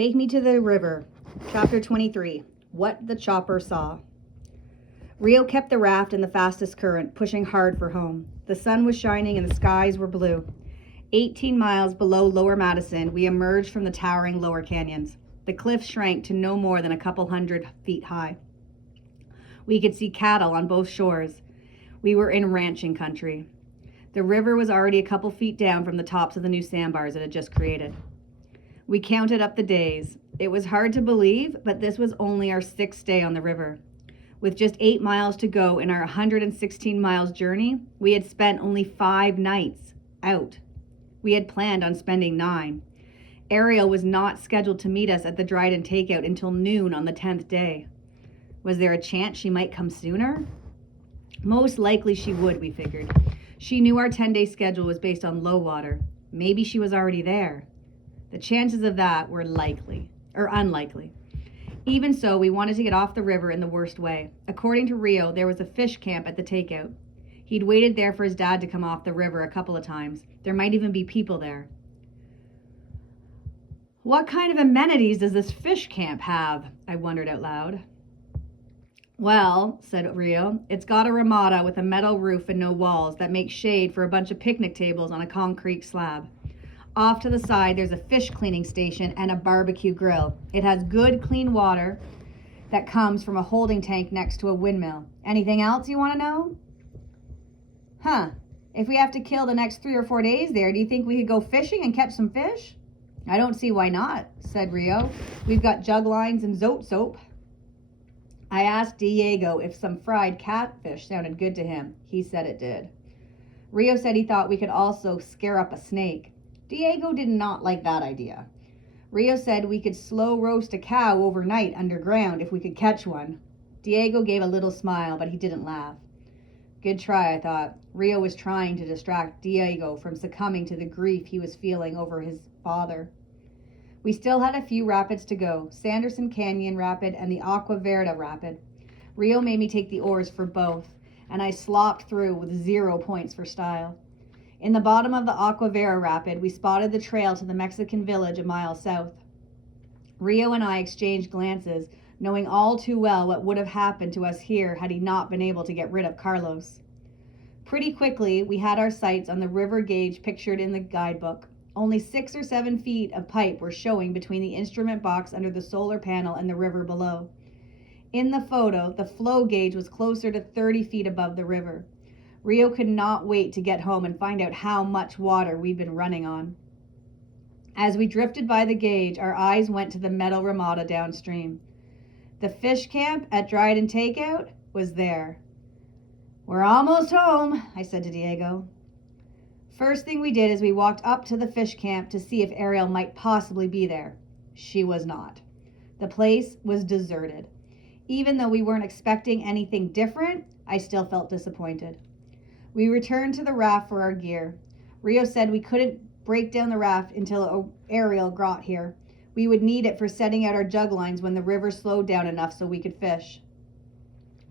Take Me to the River, Chapter 23, What the Chopper Saw. Rio kept the raft in the fastest current, pushing hard for home. The sun was shining and the skies were blue. 18 miles below Lower Madison, we emerged from the towering lower canyons. The cliffs shrank to no more than a couple 100 feet high. We could see cattle on both shores. We were in ranching country. The river was already a couple feet down from the tops of the new sandbars it had just created. We counted up the days. It was hard to believe, but this was only our 6th day on the river. With just 8 miles to go in our 116 miles journey, we had spent only 5 nights out. We had planned on spending 9. Ariel was not scheduled to meet us at the Dryden Takeout until noon on the 10th day. Was there a chance she might come sooner? Most likely she would, we figured. She knew our 10-day schedule was based on low water. Maybe she was already there. The chances of that were unlikely. Even so, we wanted to get off the river in the worst way. According to Rio, there was a fish camp at the takeout. He'd waited there for his dad to come off the river a couple of times. There might even be people there. What kind of amenities does this fish camp have? I wondered out loud. Well, said Rio, it's got a ramada with a metal roof and no walls that makes shade for a bunch of picnic tables on a concrete slab. Off to the side, there's a fish cleaning station and a barbecue grill. It has good, clean water that comes from a holding tank next to a windmill. Anything else you want to know? If we have to kill the next 3 or 4 days there, do you think we could go fishing and catch some fish? I don't see why not, said Rio. We've got jug lines and zote soap. I asked Diego if some fried catfish sounded good to him. He said it did. Rio said he thought we could also scare up a snake. Diego did not like that idea. Rio said we could slow roast a cow overnight underground if we could catch one. Diego gave a little smile, but he didn't laugh. Good try, I thought. Rio was trying to distract Diego from succumbing to the grief he was feeling over his father. We still had a few rapids to go, Sanderson Canyon Rapid and the Agua Verde Rapid. Rio made me take the oars for both, and I slopped through with 0 points for style. In the bottom of the Agua Verde Rapid, we spotted the trail to the Mexican village a mile south. Rio and I exchanged glances, knowing all too well what would have happened to us here had he not been able to get rid of Carlos. Pretty quickly, we had our sights on the river gauge pictured in the guidebook. Only 6 or 7 feet of pipe were showing between the instrument box under the solar panel and the river below. In the photo, the flow gauge was closer to 30 feet above the river. Rio could not wait to get home and find out how much water we'd been running on. As we drifted by the gauge, our eyes went to the metal ramada downstream. The fish camp at Dryden Takeout was there. We're almost home, I said to Diego. First thing we did is we walked up to the fish camp to see if Ariel might possibly be there. She was not. The place was deserted. Even though we weren't expecting anything different, I still felt disappointed. We returned to the raft for our gear. Rio said we couldn't break down the raft until Ariel got here. We would need it for setting out our jug lines when the river slowed down enough so we could fish.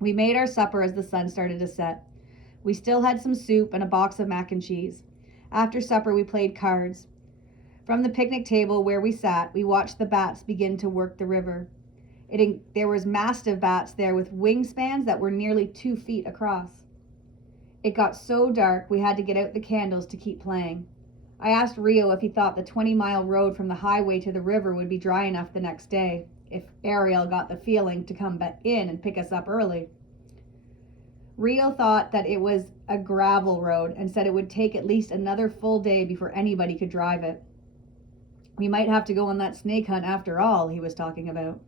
We made our supper as the sun started to set. We still had some soup and a box of mac and cheese. After supper, we played cards. From the picnic table where we sat, we watched the bats begin to work the river. There was mastiff bats there with wingspans that were nearly 2 feet across. It got so dark we had to get out the candles to keep playing. I asked Rio if he thought the 20-mile road from the highway to the river would be dry enough the next day, if Ariel got the feeling to come back in and pick us up early. Rio thought that it was a gravel road and said it would take at least another full day before anybody could drive it. We might have to go on that snake hunt after all, he was talking about.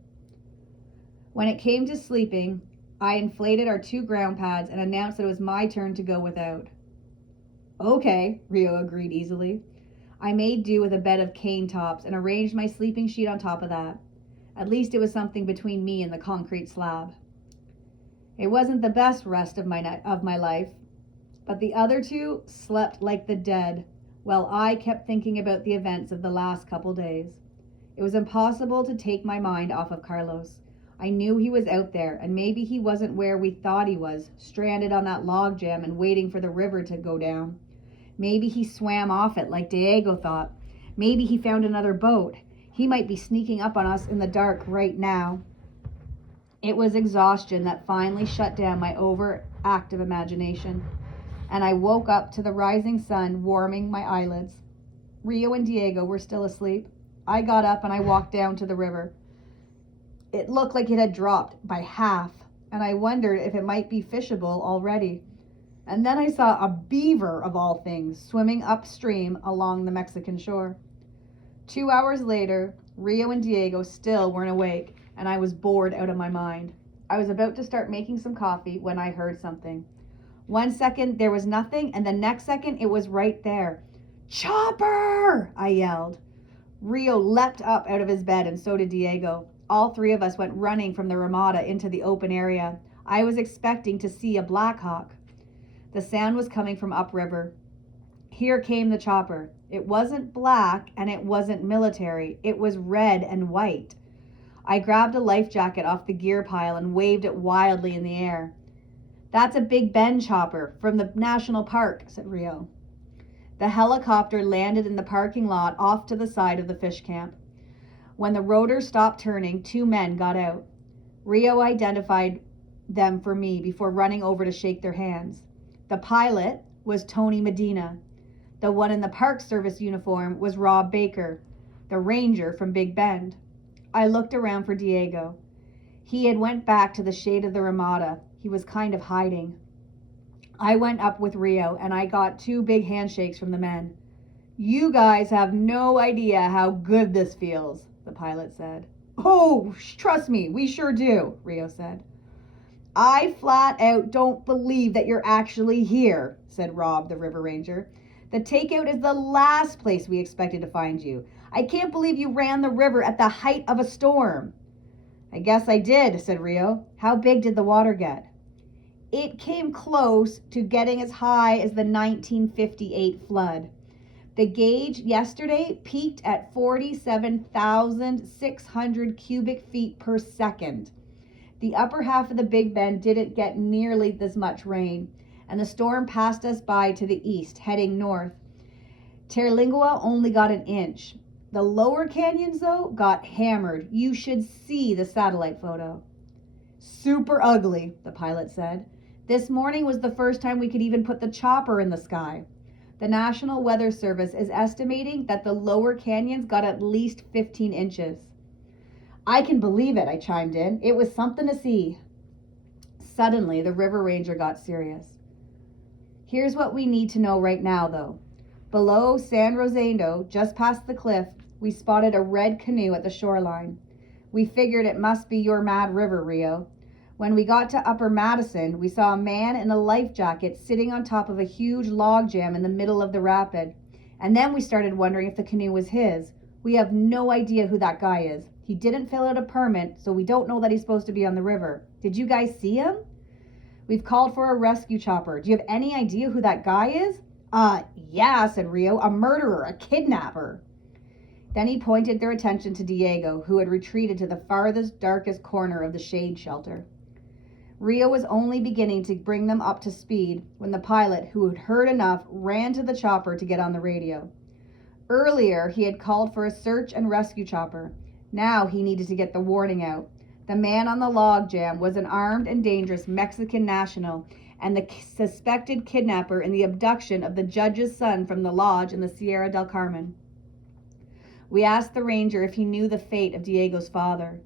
When it came to sleeping, I inflated our 2 ground pads and announced that it was my turn to go without. Okay, Rio agreed easily. I made do with a bed of cane tops and arranged my sleeping sheet on top of that. At least it was something between me and the concrete slab. It wasn't the best rest of my life, but the other 2 slept like the dead, while I kept thinking about the events of the last couple days. It was impossible to take my mind off of Carlos. I knew he was out there, and maybe he wasn't where we thought he was, stranded on that log jam and waiting for the river to go down. Maybe he swam off it like Diego thought. Maybe he found another boat. He might be sneaking up on us in the dark right now. It was exhaustion that finally shut down my overactive imagination, and I woke up to the rising sun warming my eyelids. Rio and Diego were still asleep. I got up and I walked down to the river. It looked like it had dropped by half, and I wondered if it might be fishable already. And then I saw a beaver, of all things, swimming upstream along the Mexican shore. 2 hours later, Rio and Diego still weren't awake, and I was bored out of my mind. I was about to start making some coffee when I heard something. 1 second there was nothing, and the next second it was right there. "Chopper!" I yelled. Rio leapt up out of his bed, and so did Diego. All three of us went running from the Ramada into the open area. I was expecting to see a Blackhawk. The sound was coming from upriver. Here came the chopper. It wasn't black and it wasn't military. It was red and white. I grabbed a life jacket off the gear pile and waved it wildly in the air. "That's a Big Bend chopper from the national park," said Rio. The helicopter landed in the parking lot off to the side of the fish camp. When the rotor stopped turning, 2 men got out. Rio identified them for me before running over to shake their hands. The pilot was Tony Medina. The one in the Park Service uniform was Rob Baker, the ranger from Big Bend. I looked around for Diego. He had went back to the shade of the Ramada. He was kind of hiding. I went up with Rio and I got 2 big handshakes from the men. "You guys have no idea how good this feels," the pilot said. "Oh, trust me, we sure do," Rio said. "I flat out don't believe that you're actually here," said Rob, the river ranger. "The takeout is the last place we expected to find you. I can't believe you ran the river at the height of a storm." "I guess I did," said Rio. "How big did the water get?" "It came close to getting as high as the 1958 flood. The gauge yesterday peaked at 47,600 cubic feet per second. The upper half of the Big Bend didn't get nearly this much rain, and the storm passed us by to the east, heading north. Terlingua only got an inch. The lower canyons, though, got hammered. You should see the satellite photo." "Super ugly," the pilot said. "This morning was the first time we could even put the chopper in the sky. The National Weather Service is estimating that the lower canyons got at least 15 inches. "I can believe it," I chimed in. "It was something to see." Suddenly, the river ranger got serious. "Here's what we need to know right now, though. Below San Rosendo, just past the cliff, we spotted a red canoe at the shoreline. We figured it must be your Mad River, Rio. When we got to Upper Madison, we saw a man in a life jacket sitting on top of a huge log jam in the middle of the rapid. And then we started wondering if the canoe was his. We have no idea who that guy is. He didn't fill out a permit, so we don't know that he's supposed to be on the river. Did you guys see him? We've called for a rescue chopper. Do you have any idea who that guy is?" Yeah, said Rio. "A murderer, a kidnapper." Then he pointed their attention to Diego, who had retreated to the farthest, darkest corner of the shade shelter. Rio was only beginning to bring them up to speed when the pilot, who had heard enough, ran to the chopper to get on the radio. Earlier, he had called for a search and rescue chopper. Now he needed to get the warning out. The man on the log jam was an armed and dangerous Mexican national and the suspected kidnapper in the abduction of the judge's son from the lodge in the Sierra del Carmen. We asked the ranger if he knew the fate of Diego's father.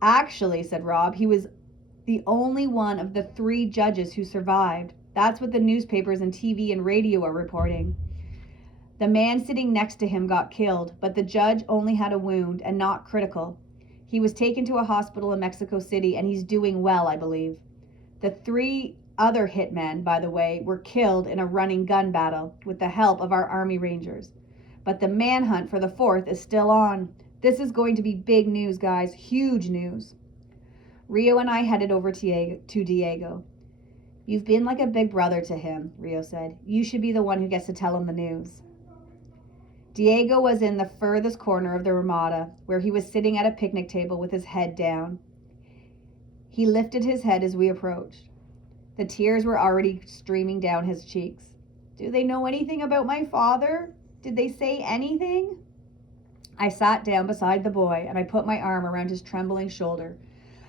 "Actually," said Rob, "he was the only one of the 3 judges who survived. That's what the newspapers and TV and radio are reporting. The man sitting next to him got killed, but the judge only had a wound and not critical. He was taken to a hospital in Mexico City and he's doing well, I believe. The 3 other hitmen, by the way, were killed in a running gun battle with the help of our Army Rangers. But the manhunt for the 4th is still on. This is going to be big news, guys. Huge news." Rio and I headed over to Diego. "You've been like a big brother to him," Rio said. "You should be the one who gets to tell him the news." Diego was in the furthest corner of the Ramada, where he was sitting at a picnic table with his head down. He lifted his head as we approached. The tears were already streaming down his cheeks. "Do they know anything about my father? Did they say anything?" I sat down beside the boy and I put my arm around his trembling shoulder.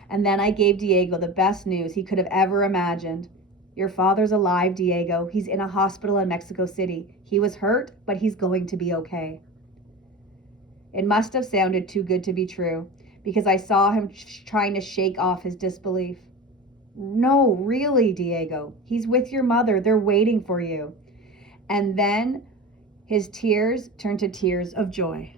And then I gave Diego the best news he could have ever imagined. Your father's alive, Diego. He's in a hospital in Mexico City. He was hurt, but he's going to be okay. It must have sounded too good to be true, because I saw him trying to shake off his disbelief. No, really, Diego. He's with your mother. They're waiting for you. And then his tears turned to tears of joy.